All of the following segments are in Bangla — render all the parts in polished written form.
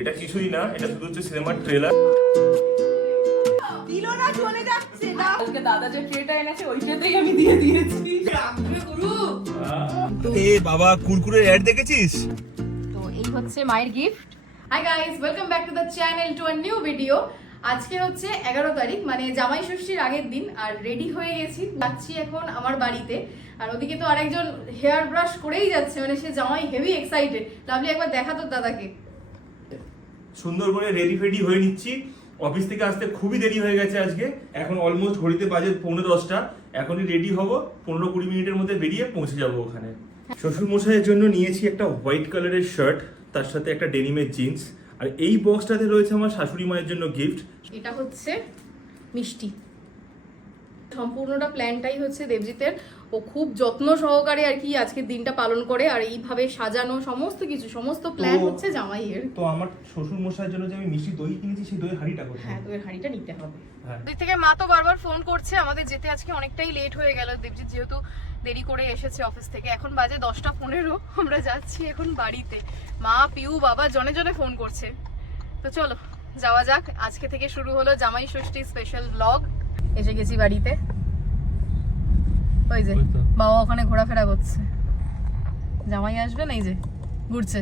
এটা কিছুই না, এটা শুধু হচ্ছে সিনেমার ট্রেলার। দিলো না, চলে যাচ্ছে না। কালকে দাদা যে ট্রেটা এনেছে ওই ট্রেতেই আমি দিয়ে দিয়েছি। রাখবে গুরু। এ বাবা, কুরকুরের অ্যাড দেখেছিস? তো এই হচ্ছে মায়ের gift. Hi guys, welcome back to the channel to a new video. আজকে হচ্ছে 11 তারিখ, মানে জামাই ষষ্ঠীর আগের দিন। আর রেডি হয়ে গেছি, যাচ্ছি এখন আমার বাড়িতে। আর ওদিকে তো আরেকজন হেয়ার ব্রাশ করেই যাচ্ছে, মানে সে জামাই হেভি এক্সাইটেড। লাভলি একবার দেখা তো দাদাকে। সুন্দর করে রেডি ফেডি হয়ে নিচ্ছি। অফিস থেকে আসতে খুবই দেরি হয়ে গেছে আজকে। এখন অলমোস্ট ঘড়িতে বাজে 9:45। এখনই রেডি হব, 15-20 মিনিটের মধ্যে বেরিয়ে পৌঁছে যাব ওখানে। শ্বশুর মশাইয়ের জন্য নিয়েছি একটা হোয়াইট কালারের শার্ট, তার সাথে একটা ডেনিমের জিন্স। আর এই বক্সটাতে রয়েছে আমার শাশুড়ি মায়ের জন্য গিফট। এটা হচ্ছে মিষ্টি। সম্পূর্ণটা প্ল্যানটাই হচ্ছে দেবজিতের। ও খুব যত্ন সহকারে আর কি আজকের দিনটা পালন করে। আর এইভাবে সাজানো সমস্ত কিছু, সমস্ত প্ল্যান হচ্ছে জামাইয়ের। তো আমার শ্বশুর মশাইয়ের জন্য যে আমি মিষ্টি দই কিনেছি, সেই দইয়ের হাঁড়িটা কোথায়? হ্যাঁ, দইয়ের হাঁড়িটা নিতে হবে। হ্যাঁ। দিক থেকে মা তো বারবার ফোন করছে, আমাদের যেতে আজকে অনেকটাই লেট হয়ে গেল। দেবজিৎ যেহেতু দেরি করে এসেছে অফিস থেকে, এখন বাজে 10:15। আমরা যাচ্ছি এখন বাড়িতে। মা, পিউ, বাবা জনে জনে ফোন করছে। তো চলো যাওয়া যাক। আজকে থেকে শুরু হলো জামাই ষষ্ঠী স্পেশাল ব্লগ। এসে গেছি বাড়িতে। ওই যে বাবা ওখানে ঘোরাফেরা করছে, জামাই আসবে না, এই যে ঘুরছে।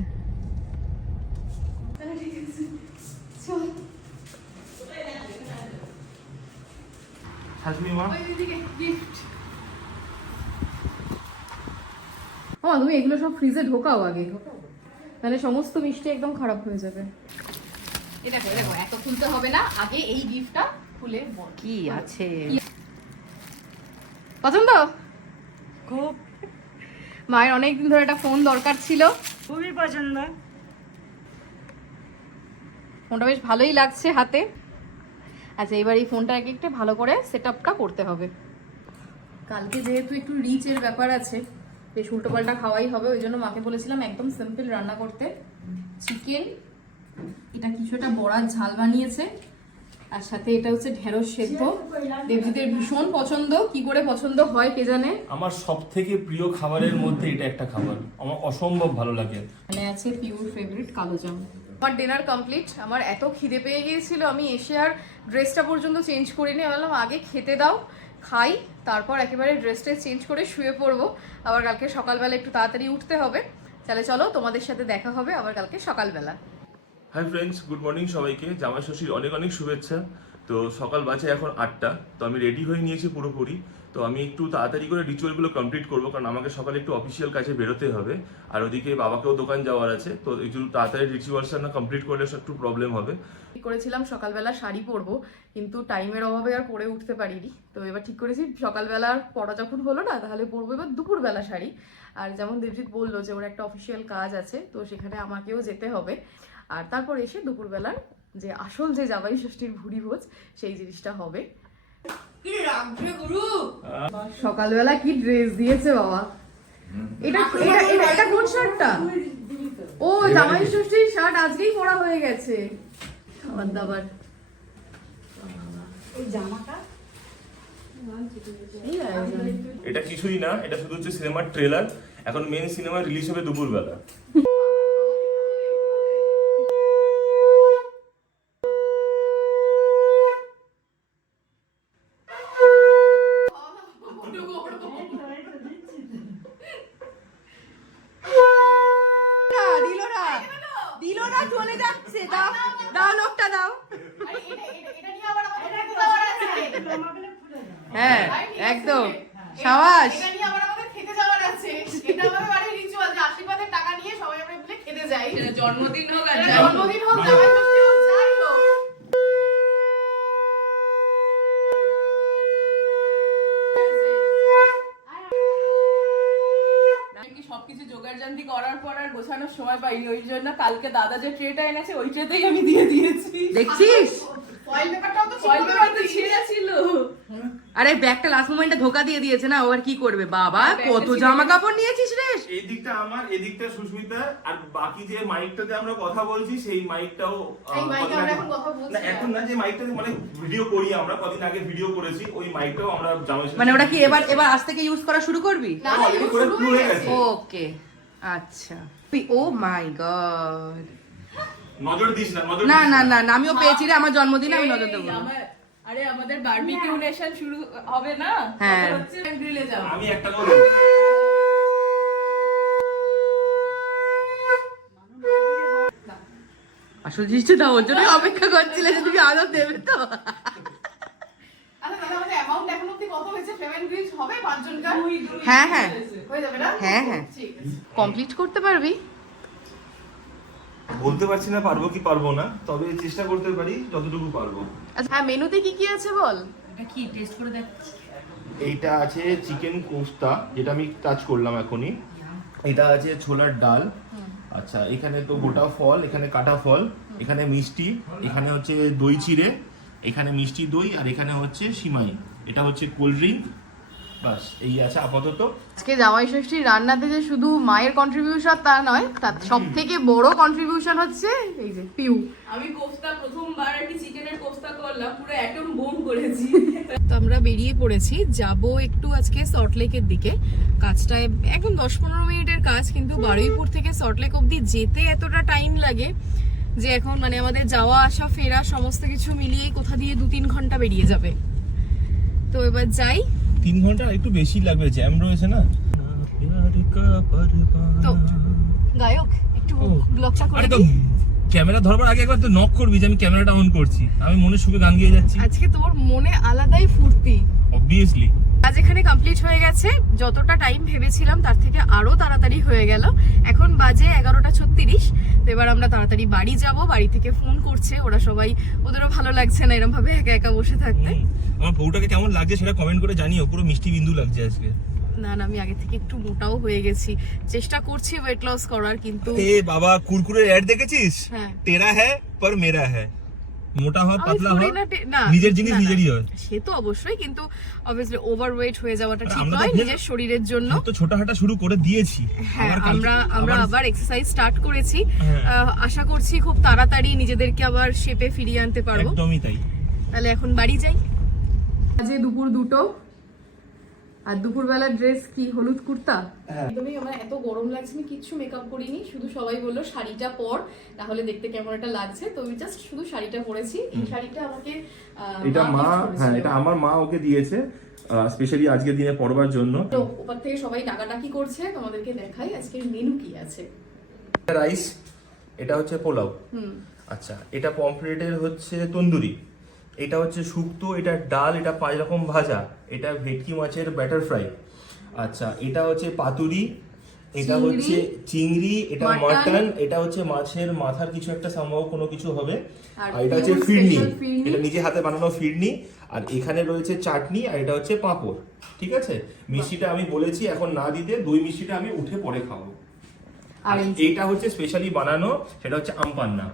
শাশুড়ি মা, তুমি এগুলো সব ফ্রিজে ঢোকাও আগে, তাহলে সমস্ত মিষ্টি একদম খারাপ হয়ে যাবে। দেখো দেখো, এত খুলতে হবে না, আগে এই গিফটটা খুলে কি আছে? পছন্দ খুব, মায়ের অনেকদিন ধরে একটা ফোন দরকার ছিল। খুবই পছন্দ। ফোনটা বেশ ভালোই লাগছে হাতে। আচ্ছা, এবার এই ফোনটা একটা ভালো করে সেটআপটা করতে হবে। কালকে যেহেতু একটু রিচের ব্যাপার আছে, বেশ উল্টোপাল্টা খাওয়াই হবে, ওই জন্য মাকে বলেছিলাম একদম সিম্পল রান্না করতে। চিকেন, এটা কিছুটা বড়ার ঝাল বানিয়েছে, আর সাথে এটা হচ্ছে ঢেঁড়স সেদ্ধ। দেবজিতের ভীষণ পছন্দ, কি করে পছন্দ হয় কে জানে। আমার সবথেকে প্রিয় খাবারের মধ্যে এটা একটা খাবার, আমার অসম্ভব ভালো লাগে। মানে আছে পিওর ফেভারিট কালো জাম। আমার ডিনার কমপ্লিট। আমার এত খিদে পেয়ে গিয়েছিল, আমি এসে আর ড্রেসটা পর্যন্ত চেঞ্জ করিনি। বললাম আগে খেতে দাও, খাই, তারপর একেবারে ড্রেসটা চেঞ্জ করে শুয়ে পড়বো। আবার কালকে সকালবেলা একটু তাড়াতাড়ি উঠতে হবে। তাহলে চলো, তোমাদের সাথে দেখা হবে আবার কালকে সকালবেলা। হাই ফ্রেন্ডস, গুড মর্নিং সবাইকে। জামাই ষষ্ঠীর অনেক অনেক শুভেচ্ছা। তো সকাল বাজে এখন 8টা। তো আমি রেডি হয়ে নিয়েছি পুরোপুরি। তো আমি একটু তাড়াতাড়ি করে রিচুয়ালগুলো কমপ্লিট করবো, কারণ আমাকে সকালে একটু অফিসিয়াল কাজে বেরোতে হবে। আর ওদিকে বাবাকেও দোকান যাওয়ার আছে, তো একটু তাড়াতাড়ি রিচুয়ালসটা না কমপ্লিট করলে একটু প্রবলেম হবে। ঠিক করেছিলাম সকালবেলা শাড়ি পরবো, কিন্তু টাইমের অভাবে আর পরে উঠতে পারিনি। তো এবার ঠিক করেছি সকালবেলা পড়া যখন হলো না, তাহলে পরবো এবার দুপুরবেলা শাড়ি। আর যেমন দেবজিৎ বললো যে ওর একটা অফিসিয়াল কাজ আছে, তো সেখানে আমাকেও যেতে হবে। আর তারপর এসে দুপুরবেলার যে আসল যে জামাই ষষ্ঠীর ভুড়ি ভোজ, সেই জিনিসটা হবে। সকালবেলা কি ড্রেস দিয়েছে বাবা! এটা এটা এটা কোন শার্টটা? ও, জামাই ষষ্ঠীর শার্ট আজকেই পরা হয়ে গেছে। খাবার দাবার, এই জামাটা এই আয়োজন। এটা কিছুই না, এটা শুধু হচ্ছে সিনেমার ট্রেলার। এখন মেন সিনেমা রিলিজ হবে দুপুরবেলা। দিলো না, চলে যাচ্ছে। দাও দাও, লোকটা দাও। হ্যাঁ, একদম সাবাস। এটা নিয়ে আবার আমাদের খেতে যাওয়ার আছে। এটা আমাদের বাড়ির রিচুয়াল যে আশীর্বাদের টাকা নিয়ে সবাই আমরা মিলে খেতে যাই। জন্মদিন হোক আর জন্মদিন হোক, জামাই ষষ্ঠী হোক, যাই হোক। সবকিছু জোগাড় জান্তি করার পর আর গোছানোর সময় পাইনি, ওই জন্য কালকে দাদা যে ট্রেটা এনেছে ওই ট্রেতেই আমি দিয়ে দিয়েছি। দেখছিস, ফয়েল পেপারটাও তো ফয়েল পেপার তো ছিঁড়া ছিল। আরে ব্যাগটা লাস্ট মোমেন্টে ধোকা দিয়ে দিয়েছে না, ও আর কি করবে। বাবা কত জামা কাপড় নিয়েছিস রে। এই দিকটা আমার, এদিকটা সুস্মিতা, আর বাকি যে মাইকটাতে আমরা কথা বলছি সেই মাইকটাও এই মাইকে আমরা এখন কথা বলছি না, এখন না, যে মাইকটাতে মানে ভিডিও করি আমরা, কদিন আগে ভিডিও করেছি, ওই মাইকটাও আমরা জামাই মানে ওটা কি এবার এবার আজ থেকে ইউজ করা শুরু করবি? না, অলরেডি করে শুরু হয়ে গেছে। ওকে, আচ্ছা। ও মাই গড, নজর দিস না, নজর না দিস না না না, আমিও পেয়েছি রে আমার জন্মদিনে, আমি নজর দেবো না। আরে আমাদের বারবিকিউ নেশন শুরু হবে না, হ্যাঁ। হচ্ছে গ্রিলে যাব। আমি একটা লোক আসলে জিনিসটা ওর জন্য অপেক্ষা করছিলে যে তুমি আদর দেবে তো। আচ্ছা তাহলে আমাদের অ্যামাউন্ট এখন অবধি কত হয়েছে? 7 গ্রিলস হবে 5 জনকার? হ্যাঁ হ্যাঁ হয়ে যাবে না? হ্যাঁ হ্যাঁ, ঠিক আছে। কমপ্লিট করতে পারবি? বলতে পারছি না পারবো কি পারবো না, তবে চেষ্টা করতে পারি যতটুকু পারবো। আচ্ছা হ্যাঁ, মেনুতে কি কি আছে বল। এটা কি টেস্ট করে দেখ। এইটা আছে চিকেন কোফতা, যেটা আমি টাচ করলাম এখনই। এটা আছে ছোলার ডাল। আচ্ছা, এখানে তো গোটা ফল, এখানে কাটা ফল, এখানে মিষ্টি, এখানে হচ্ছে দই চিড়ে, এখানে মিষ্টি দই, আর এখানে হচ্ছে সিমাই, এটা হচ্ছে কোল্ড ড্রিঙ্ক। বাস এই আছে আপাতত। আজকে জামাই ষষ্ঠীর রান্নাতে যে শুধু মায়ের কন্ট্রিবিউশন তা নয়, তার সব থেকে বড় কন্ট্রিবিউশন হচ্ছে এই যে পিউ। আমি কোফতা প্রথমবার আর কি চিকেনের কোফতা করলাম, পুরো একদম বোম করেছি। তো আমরা বেরিয়ে পড়েছি, যাব একটু আজকে সল্টলেকের দিকে। কাজটা একদম 10-15 মিনিটের কাজ, কিন্তু বারুইপুর থেকে সল্টলেক অবধি যেতে এতটা টাইম লাগে যে এখন মানে আমাদের যাওয়া আসা ফেরা সমস্ত কিছু মিলিয়ে কোথা দিয়ে 2-3 ঘন্টা বেরিয়ে যাবে। তো এবার যাই। 3 ঘন্টা একটু বেশি লাগবে, জ্যাম রয়েছে না। তো গায়ক একটু ব্লগটা করে আরে তো দিই। ক্যামেরা ধরবার আগে একবার তো নক করবি যে আমি ক্যামেরাটা অন করছি, আমি মনে সুখে গান গেয়ে যাচ্ছি। আজকে তোর মনে আলাদাই ফুর্তি। অবভিয়াসলি কাজ এখানে কমপ্লিট হয়ে গেছে, যতটা টাইম ভেবেছিলাম তার থেকে আরো তাড়াতাড়ি হয়ে গেল। এখন বাজে 11:36। তো এবার আমরা তাড়াতাড়ি বাড়ি যাব। বাড়ি থেকে ফোন করছে ওরা সবাই, ওদেরও ভালো লাগছে না এরকম ভাবে একা একা বসে থাকতে। আমার বউটাকে কেমন লাগছে সেটা কমেন্ট করে জানিও, পুরো মিষ্টি বিন্দু লাগছে আজকে। না না, আমি আগে থেকে একটু মোটাও হয়ে গেছি, চেষ্টা করছি ওয়েট লস করার, কিন্তু এ বাবা কুরকুরের অ্যাড দেখেছিস? হ্যাঁ। তেরা হ্যায় পর মেরা হ্যায়। মোটা হওয়া আমি পাতলা ফুলি হওয়া না না, নিজের জিনিস না, না, নিজেরই হয়। সে তো অবশ্যই, কিন্তু অবভিয়াসলি ওভারওয়েট হয়ে যাওয়াটা ঠিক আমরা তো নয় ফের- নিজের শরীরের জন্য। তো ছোটাহাটা শুরু করে দিয়েছি। হ্যাঁ, আবার কালকে- আমরা আবার এক্সারসাইজ স্টার্ট করেছি। হ্যাঁ। আশা করছি খুব তাড়াতাড়ি নিজেদেরকে আবার শেপে ফিরিয়ে আনতে পারবো। একদমই তাই। তাহলে এখন বাড়ি যাই। আজ দুপুর 2টো, আর দুপুরবেলার ড্রেস কি হলুদ কুর্তা। একদমই আমার এত গরম লাগছে, আমি কিচ্ছু মেকআপ করিনি, শুধু সবাই বললো শাড়িটা পর, তাহলে দেখতে কেমন একটা লাগছে। তো আমি জাস্ট শুধু শাড়িটা পরেছি। এই শাড়িটা আমাকে এটা মা, gift করেছিল। হ্যাঁ এটা আমার মা ওকে দিয়েছে স্পেশালি আজকের দিনে পরবার জন্য। তো ওপর থেকে সবাই ডাকাডাকি করছে, তোমাদেরকে দেখাই আজকের মেনু কি আছে। রাইস, এটা হচ্ছে পোলাও। আচ্ছা, এটা পমফ্রেটের হচ্ছে তন্দুরি, এটা হচ্ছে শুক্তো, এটা ডাল, এটা 5 রকম ভাজা, এটা ভেটকি মাছের ব্যাটার ফ্রাই। আচ্ছা, এটা হচ্ছে পাতুরি, এটা চিংড়ি, হচ্ছে চিংড়ি, এটা মাটন, মাটন, এটা হচ্ছে মাছের মাথার কিছু একটা সম্ভব কোনো কিছু হবে, আর আর এটা হচ্ছে pure ফিরনি, special ফিরনি। এটা নিজে হাতে বানানো ফিরনি, আর এখানে রয়েছে চাটনি, আর এটা হচ্ছে পাঁপড়। ঠিক আছে, মিষ্টিটা আমি বলেছি এখন না দিতে, দই মিষ্টিটা আমি উঠে পরে খাবো। আর আর এইটা হচ্ছে স্পেশালি বানানো, সেটা হচ্ছে আমপান্না।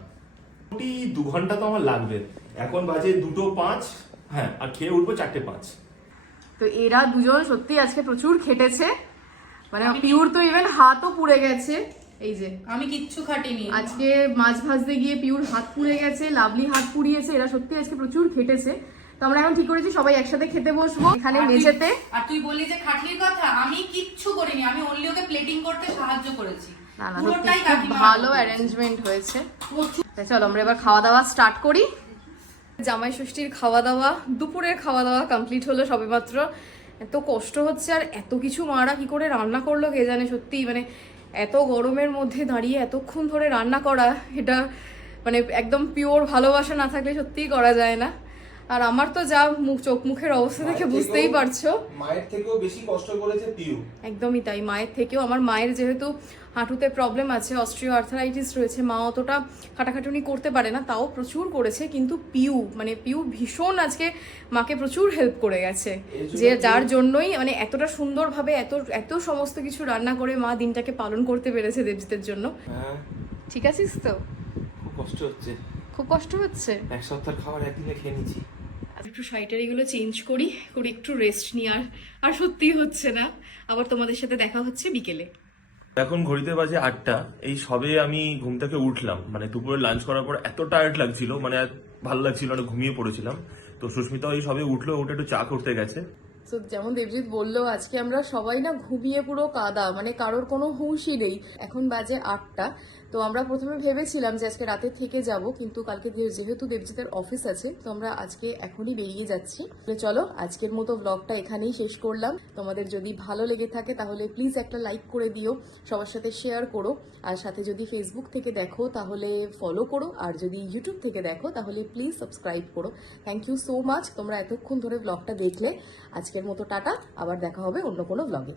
মোটামুটি 2 ঘন্টা তো আমার লাগবে। এখন বাজে 2:05, হ্যাঁ, আর খেয়ে উঠবো 4:05। তো এরা দুজন সত্যি আজকে প্রচুর খেটেছে, মানে পিওর তো ইভেন হাতও পুড়ে গেছে। এই যে আমি কিচ্ছু খাটিনি। আজকে মাছ ভাজতে গিয়ে পিওর হাত পুড়ে গেছে, লাভলি হাত পুড়িয়েছে, এরা সত্যি আজকে প্রচুর খেটেছে। তো আমরা এখন ঠিক করেছি সবাই একসাথে খেতে বসবো এখানে মেঝেতে। আর তুই বললি যে খাটনির কথা, আমি কিচ্ছু করিনি, আমি অনলি ওকে প্লেটিং করতে সাহায্য করেছি। না না, সত্যি পুরোটাই খুব কাকিমা ভালো করেছে। অ্যারেঞ্জমেন্ট হয়েছে। প্রচুর। তা চলো আমরা এবার খাওয়া দাওয়া স্টার্ট করি। জামাই ষষ্ঠীর খাওয়া দাওয়া, দুপুরের খাওয়া দাওয়া কমপ্লিট হলো সবেমাত্র। এত কষ্ট হচ্ছে, আর এত কিছু মারা কি করে রান্না করলো কে জানে। সত্যি মানে এত গরমের মধ্যে দাঁড়িয়ে এতক্ষণ ধরে রান্না করা, এটা মানে একদম পিওর ভালোবাসা না থাকলে সত্যিই করা যায় না। আর আমার তো যা চোখ মুখের অবস্থা দেখে বুঝতেই পারছো, মায়ের থেকেও বেশি কষ্ট করেছে পিউ। একদমই তাই। মায়ের থেকেও, আমার মায়ের যেহেতু হাঁটুতে প্রবলেম আছে, অস্ট্রিও আর্থারাইটিস রয়েছে, মা অতটা খাটাখাটুনি করতে পারে না, তাও প্রচুর করেছে। কিন্তু পিউ ভীষণ আজকে মাকে প্রচুর হেল্প করে গেছে, যে যার জন্যই মানে এতটা সুন্দরভাবে এত সমস্ত কিছু রান্না করে মা দিনটাকে পালন করতে পেরেছে দেবজিতের জন্য। হ্যাঁ, ঠিক আছিস তো? খুব কষ্ট হচ্ছে, খুব কষ্ট হচ্ছে। এক সপ্তাহ খাবার একদিনে খেয়ে নিচ্ছি। একটু শাড়িটার এগুলো চেঞ্জ করি একটু রেস্ট নিই। আর সত্যিই হচ্ছে না। আবার তোমাদের সাথে দেখা হচ্ছে বিকেলে। এখন ঘড়িতে বাজে 8টা, এই সবে আমি ঘুম থেকে উঠলাম। মানে দুপুরে লাঞ্চ করার পর এত টায়ার্ড লাগছিল, মানে আর ভালো লাগছিল না, ঘুমিয়ে পড়েছিলাম। তো সুস্মিতা এই সবে উঠলো, উঠে একটু চা করতে গেছে। তো যেমন দেবজিৎ বললো, আজকে আমরা সবাই না ঘুমিয়ে পুরো কাদা, মানে কারোর কোনো হুঁশই নেই। এখন বাজে 8টা। তো আমরা প্রথমে ভেবেছিলাম যে আজকে রাতে থেকে যাব, কিন্তু কালকে যেহেতু দেবজিতের অফিস আছে তো আমরা আজকে এখনই বেরিয়ে যাচ্ছি। তো চলো আজকের মতো ব্লগটা এখানেই শেষ করলাম। তোমাদের যদি ভালো লেগে থাকে তাহলে প্লিজ একটা লাইক করে দিও, সবার সাথে শেয়ার করো, আর সাথে যদি ফেসবুক থেকে দেখো তাহলে ফলো করো, আর যদি ইউটিউব থেকে দেখো তাহলে প্লিজ সাবস্ক্রাইব করো। থ্যাংক ইউ সো মাচ তোমরা এতক্ষণ ধরে ব্লগটা দেখলে। আজকের মতো টাটা, আবার দেখা হবে অন্য কোনো ব্লগে।